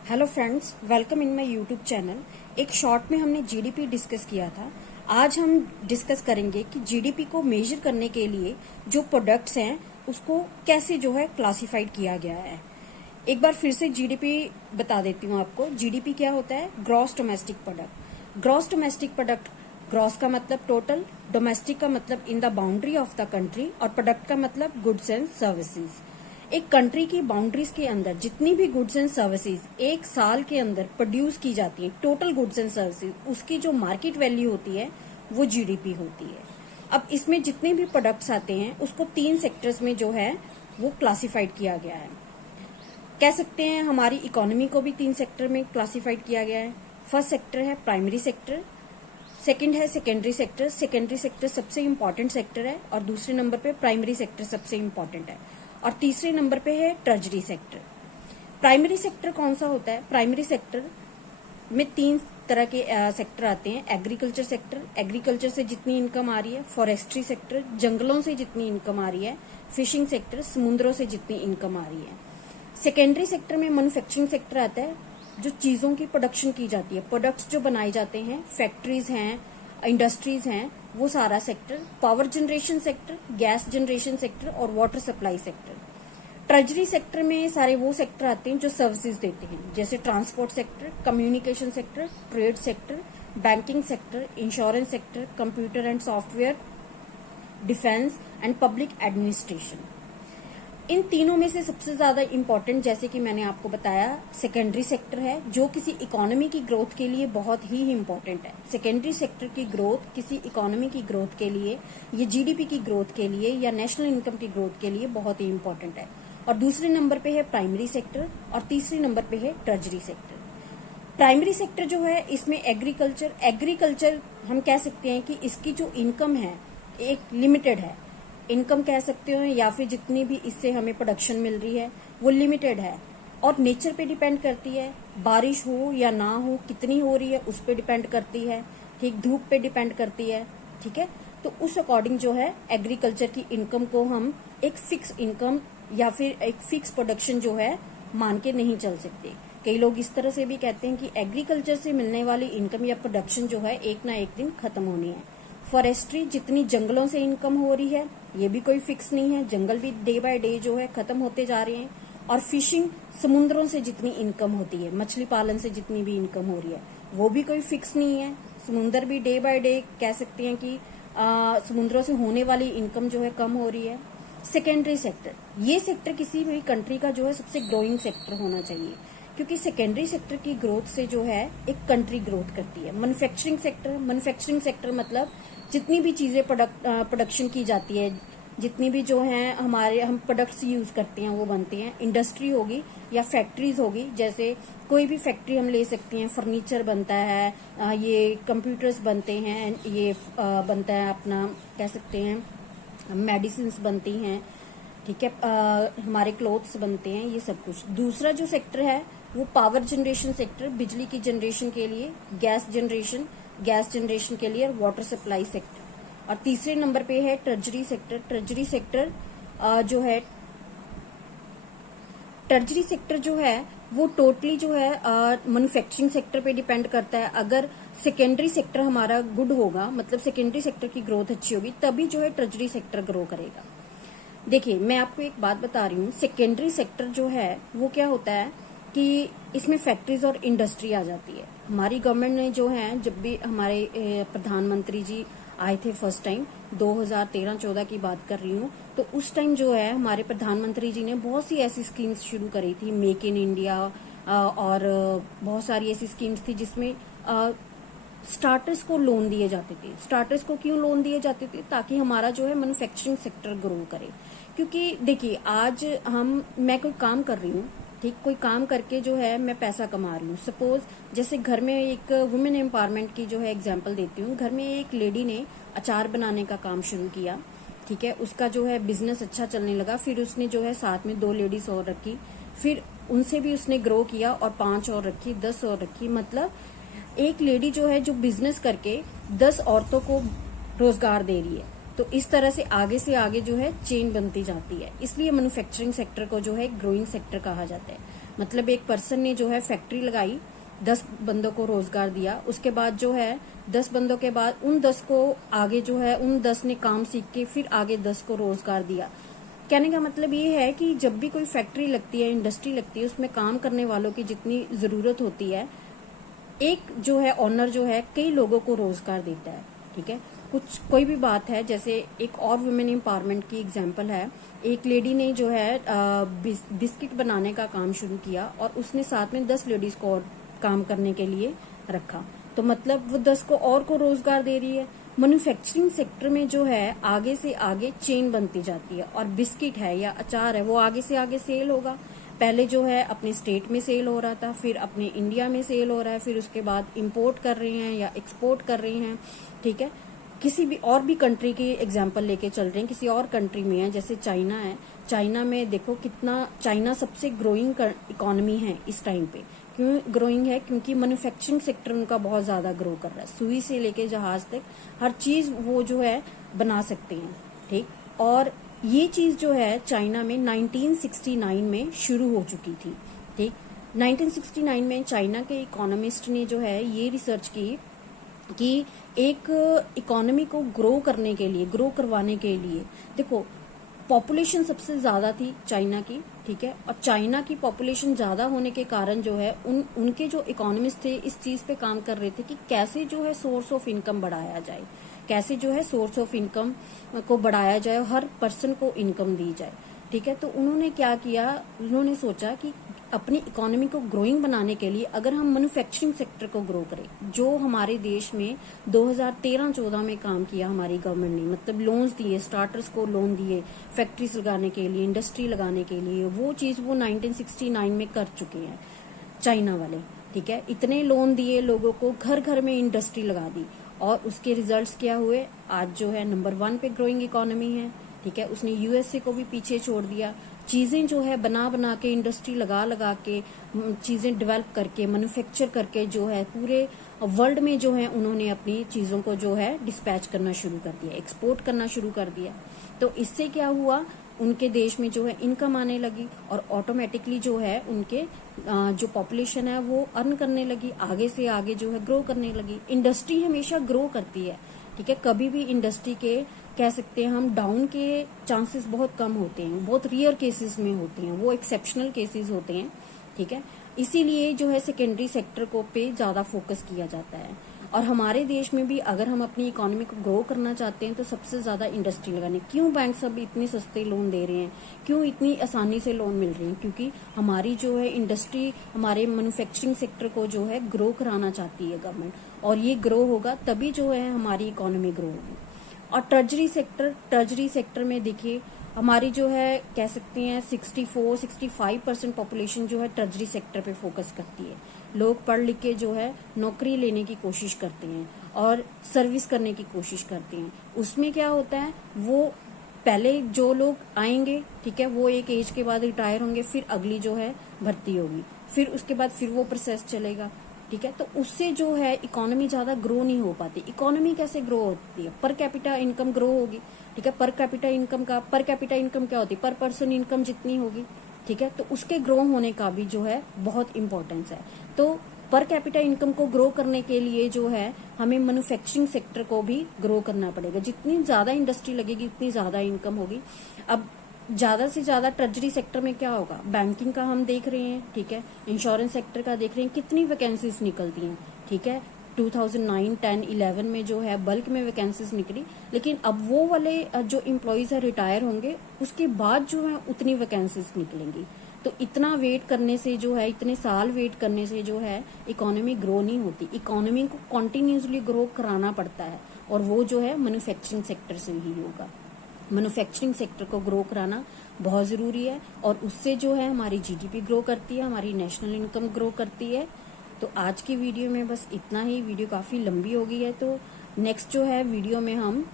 Hello friends, welcome in my YouTube channel. एक short में हमने जीडीपी डिस्कस किया था। आज हम डिस्कस करेंगे कि जीडीपी को मेजर करने के लिए जो प्रोडक्ट्स हैं उसको कैसे जो है क्लासिफाइड किया गया है। एक बार फिर से जीडीपी बता देती हूँ आपको। जीडीपी क्या होता है? Gross domestic product. Gross domestic product, gross का मतलब टोटल, डोमेस्टिक का मतलब in the boundary of the country और प्रोडक्ट का मतलब गुड्स एंड सर्विसेज। एक कंट्री की बाउंड्रीज के अंदर जितनी भी गुड्स एंड सर्विसेज एक साल के अंदर प्रोड्यूस की जाती है, टोटल गुड्स एंड सर्विसेज, उसकी जो मार्केट वैल्यू होती है वो जीडीपी होती है। अब इसमें जितने भी प्रोडक्ट्स आते हैं उसको 3 सेक्टर्स में जो है वो क्लासिफाइड किया गया है। कह सकते हैं हमारी इकोनॉमी को भी 3 सेक्टर में क्लासिफाइड किया गया है। फर्स्ट सेक्टर है प्राइमरी सेक्टर, सेकंड है सेकेंडरी सेक्टर। सेकेंडरी सेक्टर सबसे इम्पोर्टेंट सेक्टर है और दूसरे नंबर पे प्राइमरी सेक्टर सबसे इम्पोर्टेंट है और तीसरे नंबर पे है ट्रेजरी सेक्टर। प्राइमरी सेक्टर कौन सा होता है? प्राइमरी सेक्टर में 3 तरह के सेक्टर आते हैं। एग्रीकल्चर सेक्टर, एग्रीकल्चर से जितनी इनकम आ रही है। फॉरेस्ट्री सेक्टर, जंगलों से जितनी इनकम आ रही है। फिशिंग सेक्टर, समुद्रों से जितनी इनकम आ रही है। सेकेंडरी सेक्टर में मैन्युफैक्चरिंग सेक्टर आता है, जो चीजों की प्रोडक्शन की जाती है, प्रोडक्ट्स जो बनाए जाते हैं, फैक्ट्रीज हैं, इंडस्ट्रीज हैं, वो सारा sector. Power generation sector, gas generation sector और water supply sector. Treasury sector में सारे वो सेक्टर आते हैं जो सर्विसेज देते हैं, जैसे transport sector, communication sector, trade sector, banking sector, insurance sector, computer and software, defence and public administration. इन तीनों में से सबसे ज्यादा इम्पोर्टेंट, जैसे कि मैंने आपको बताया, सेकेंडरी सेक्टर है, जो किसी इकोनॉमी की ग्रोथ के लिए बहुत ही इम्पोर्टेंट है। सेकेंडरी सेक्टर की ग्रोथ किसी इकोनॉमी की ग्रोथ के लिए, ये जीडीपी की ग्रोथ के लिए या नेशनल इनकम की ग्रोथ के लिए बहुत ही इम्पोर्टेंट है। और दूसरे नंबर पे है प्राइमरी सेक्टर और तीसरे नंबर पे है ट्रेजरी सेक्टर। प्राइमरी सेक्टर जो है इसमें एग्रीकल्चर हम कह सकते हैं कि इसकी जो इनकम है एक लिमिटेड है, इनकम कह सकते हो, या फिर जितनी भी इससे हमें प्रोडक्शन मिल रही है वो लिमिटेड है और नेचर पे डिपेंड करती है। बारिश हो या ना हो, कितनी हो रही है उस पे डिपेंड करती है, ठीक, धूप पे डिपेंड करती है, ठीक है। तो उस अकॉर्डिंग जो है एग्रीकल्चर की इनकम को हम एक फिक्स इनकम या फिर एक फिक्स प्रोडक्शन जो है मान के नहीं चल सकते। कई लोग इस तरह से भी कहते हैं कि एग्रीकल्चर से मिलने वाली इनकम या प्रोडक्शन जो है एक ना एक दिन खत्म होनी है। फॉरेस्ट्री, जितनी जंगलों से इनकम हो रही है ये भी कोई फिक्स नहीं है, जंगल भी डे बाय डे जो है खत्म होते जा रहे हैं। और फिशिंग, समुद्रों से जितनी इनकम होती है, मछली पालन से जितनी भी इनकम हो रही है वो भी कोई फिक्स नहीं है। समुद्र भी डे बाय डे कह सकते हैं कि समुद्रों से होने वाली इनकम जो है कम हो रही है। सेकेंडरी सेक्टर, ये सेक्टर किसी भी कंट्री का जो है सबसे ग्रोइंग सेक्टर होना चाहिए, क्योंकि सेकेंडरी सेक्टर की ग्रोथ से जो है एक कंट्री ग्रोथ करती है। मैन्युफैक्चरिंग सेक्टर मतलब जितनी भी चीजें प्रोडक्शन की जाती है, जितनी भी जो है हम प्रोडक्ट्स यूज करते हैं वो बनते हैं। इंडस्ट्री होगी या फैक्ट्रीज होगी, जैसे कोई भी फैक्ट्री हम ले सकते हैं, फर्नीचर बनता है, ये कंप्यूटर्स बनते हैं, ये बनता है अपना कह सकते हैं मेडिसिन बनती हैं, ठीक है, हमारे क्लोथ्स बनते हैं, ये सब कुछ। दूसरा जो सेक्टर है वो पावर जनरेशन सेक्टर, बिजली की जनरेशन के लिए, गैस जनरेशन के लिए, और वाटर सप्लाई सेक्टर। और तीसरे नंबर पे है ट्रेजरी सेक्टर। ट्रेजरी सेक्टर जो है वो टोटली जो है मैन्युफैक्चरिंग सेक्टर पे डिपेंड करता है। अगर सेकेंडरी सेक्टर हमारा गुड होगा, मतलब सेकेंडरी सेक्टर की ग्रोथ अच्छी होगी, तभी जो है ट्रेजरी सेक्टर ग्रो करेगा। देखिए, मैं आपको एक बात बता रही हूँ, सेकेंडरी सेक्टर जो है वो क्या होता है कि इसमें फैक्ट्रीज और इंडस्ट्री आ जाती है। हमारी गवर्नमेंट ने जो है, जब भी हमारे प्रधानमंत्री जी आए थे फर्स्ट टाइम, 2013-14 की बात कर रही हूँ, तो उस टाइम जो है हमारे प्रधानमंत्री जी ने बहुत सी ऐसी स्कीम्स शुरू करी थी, मेक इन इंडिया, और बहुत सारी ऐसी स्कीम्स थी जिसमें स्टार्टर्स को लोन दिए जाते थे। स्टार्टर्स को क्यों लोन दिए जाते थे? ताकि हमारा जो है मैन्युफैक्चरिंग सेक्टर ग्रो करे। क्योंकि देखिए, आज मैं कोई काम कर रही हूँ, ठीक, कोई काम करके जो है मैं पैसा कमा रही हूँ। सपोज जैसे घर में एक वुमेन एम्पावरमेंट की जो है एग्जांपल देती हूँ। घर में एक लेडी ने अचार बनाने का काम शुरू किया, ठीक है, उसका जो है बिजनेस अच्छा चलने लगा। फिर उसने जो है साथ में 2 लेडीज और रखी, फिर उनसे भी उसने ग्रो किया और 5 और रखी, 10 और रखी। मतलब एक लेडी जो है जो बिजनेस करके 10 औरतों को रोजगार दे रही है। तो इस तरह से आगे जो है चेन बनती जाती है। इसलिए मैन्युफैक्चरिंग सेक्टर को जो है ग्रोइंग सेक्टर कहा जाता है। मतलब एक पर्सन ने जो है फैक्ट्री लगाई, 10 बंदों को रोजगार दिया, उसके बाद जो है 10 बंदों के बाद उन 10 को आगे जो है उन 10 ने काम सीख के फिर आगे 10 को रोजगार दिया। कहने का मतलब ये है कि जब भी कोई फैक्ट्री लगती है, इंडस्ट्री लगती है, उसमें काम करने वालों की जितनी जरूरत होती है, एक जो है ऑनर जो है कई लोगों को रोजगार देता है। ठीक है, कुछ कोई भी बात है, जैसे एक और वुमेन एम्पावरमेंट की एग्जांपल है, एक लेडी ने जो है बिस्किट बनाने का काम शुरू किया और उसने साथ में 10 लेडीज को और काम करने के लिए रखा, तो मतलब वो 10 को और को रोजगार दे रही है। मैन्युफैक्चरिंग सेक्टर में जो है आगे से आगे चेन बनती जाती है और बिस्किट है या अचार है वो आगे से आगे सेल होगा। पहले जो है अपने स्टेट में सेल हो रहा था, फिर अपने इंडिया में सेल हो रहा है, फिर उसके बाद इंपोर्ट कर रहे हैं या एक्सपोर्ट कर रहे हैं। ठीक है, किसी भी और भी कंट्री की एग्जांपल लेके चल रहे हैं, किसी और कंट्री में है, जैसे चाइना है, चाइना में देखो कितना, चाइना सबसे ग्रोइंग इकोनॉमी है इस टाइम पे। क्यों ग्रोइंग है? क्योंकि मैन्युफैक्चरिंग सेक्टर उनका बहुत ज्यादा ग्रो कर रहा है, सुई से लेके जहाज तक हर चीज वो जो है बना सकते हैं। ठीक, और ये चीज जो है चाइना में 1969 में शुरू हो चुकी थी। ठीक, 1969 में चाइना के इकोनॉमिस्ट ने जो है ये रिसर्च की कि एक इकोनॉमी को ग्रो करने के लिए, ग्रो करवाने के लिए, देखो पॉपुलेशन सबसे ज्यादा थी चाइना की। ठीक है, और चाइना की पॉपुलेशन ज्यादा होने के कारण जो है उनके जो इकोनॉमिस्ट थे इस चीज पे काम कर रहे थे कि कैसे जो है सोर्स ऑफ इनकम बढ़ाया जाए, कैसे जो है सोर्स ऑफ इनकम को बढ़ाया जाए, हर पर्सन को इनकम दी जाए। ठीक है, तो उन्होंने क्या किया, उन्होंने सोचा कि अपनी इकोनॉमी को ग्रोइंग बनाने के लिए अगर हम मैन्युफैक्चरिंग सेक्टर को ग्रो करें, जो हमारे देश में 2013-14 में काम किया हमारी गवर्नमेंट ने, मतलब लोन्स दिए, स्टार्टर्स को लोन दिए फैक्ट्रीज लगाने के लिए, इंडस्ट्री लगाने के लिए, वो चीज वो 1969 में कर चुके हैं चाइना वाले। ठीक है, इतने लोन दिए लोगों को, घर घर में इंडस्ट्री लगा दी, और उसके रिजल्ट्स क्या हुए, आज जो है नंबर 1 पे ग्रोइंग इकोनॉमी है। ठीक है, उसने यूएसए को भी पीछे छोड़ दिया। चीजें जो है बना बना के, इंडस्ट्री लगा लगा के, चीजें डेवलप करके, मैन्युफैक्चर करके जो है पूरे वर्ल्ड में जो है उन्होंने अपनी चीजों को जो है डिस्पैच करना शुरू कर दिया, एक्सपोर्ट करना शुरू कर दिया। तो इससे क्या हुआ, उनके देश में जो है इनकम आने लगी और ऑटोमेटिकली जो है उनके जो पॉपुलेशन है वो अर्न करने लगी, आगे से आगे जो है ग्रो करने लगी। इंडस्ट्री हमेशा ग्रो करती है। ठीक है, कभी भी इंडस्ट्री के कह सकते हैं हम डाउन के चांसेस बहुत कम होते हैं, बहुत रेयर केसेस में होते हैं, वो एक्सेप्शनल केसेस होते हैं। ठीक है, इसीलिए जो है सेकेंडरी सेक्टर को पे ज्यादा फोकस किया जाता है। और हमारे देश में भी अगर हम अपनी इकोनॉमी को ग्रो करना चाहते हैं तो सबसे ज्यादा इंडस्ट्री लगानी। क्यों बैंक सब इतने सस्ते लोन दे रहे हैं, क्यों इतनी आसानी से लोन मिल रहे हैं? क्योंकि हमारी जो है इंडस्ट्री, हमारे मैन्युफैक्चरिंग सेक्टर को जो है ग्रो कराना चाहती है गवर्नमेंट, और ये ग्रो होगा तभी जो है हमारी इकोनॉमी ग्रो होगी। और ट्रेजरी सेक्टर में देखिए हमारी जो है कह सकते हैं 64-65% पॉपुलेशन जो है ट्रेजरी सेक्टर पे फोकस करती है। लोग पढ़ लिख के जो है नौकरी लेने की कोशिश करते हैं और सर्विस करने की कोशिश करते हैं। उसमें क्या होता है, वो पहले जो लोग आएंगे, ठीक है, वो एक एज के बाद रिटायर होंगे, फिर अगली जो है भर्ती होगी, फिर उसके बाद फिर वो प्रोसेस चलेगा। ठीक है, तो उससे जो है इकोनॉमी ज्यादा ग्रो नहीं हो पाती। इकोनॉमी कैसे ग्रो होती है? पर कैपिटा इनकम ग्रो होगी। ठीक है, पर कैपिटा इनकम क्या होती है? पर पर्सन इनकम जितनी होगी। ठीक है, तो उसके ग्रो होने का भी जो है बहुत इंपॉर्टेंस है। तो पर कैपिटा इनकम को ग्रो करने के लिए जो है हमें मैन्युफैक्चरिंग सेक्टर को भी ग्रो करना पड़ेगा। जितनी ज्यादा इंडस्ट्री लगेगी उतनी ज्यादा इनकम होगी। अब ज्यादा से ज्यादा ट्रेजरी सेक्टर में क्या होगा, बैंकिंग का हम देख रहे हैं। ठीक है, इंश्योरेंस सेक्टर का देख रहे हैं, कितनी वैकेंसीज निकलती हैं। ठीक है, 2009, 10, 11 में जो है बल्क में वैकेंसीज निकली, लेकिन अब वो वाले जो एम्प्लॉयज है रिटायर होंगे, उसके बाद जो है उतनी वैकेंसीज निकलेंगी। तो इतना वेट करने से जो है, इतने साल वेट करने से जो है इकोनॉमी ग्रो नहीं होती। इकोनॉमी को कंटिन्यूसली ग्रो कराना पड़ता है, और वो जो है मैन्युफैक्चरिंग सेक्टर से ही होगा। मैन्युफैक्चरिंग सेक्टर को ग्रो कराना बहुत जरूरी है, और उससे जो है हमारी जीडीपी ग्रो करती है, हमारी नेशनल इनकम ग्रो करती है। तो आज की वीडियो में बस इतना ही। वीडियो काफी लंबी हो गई है, तो नेक्स्ट जो है वीडियो में हम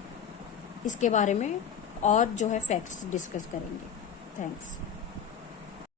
इसके बारे में और जो है फैक्ट्स डिस्कस करेंगे। थैंक्स।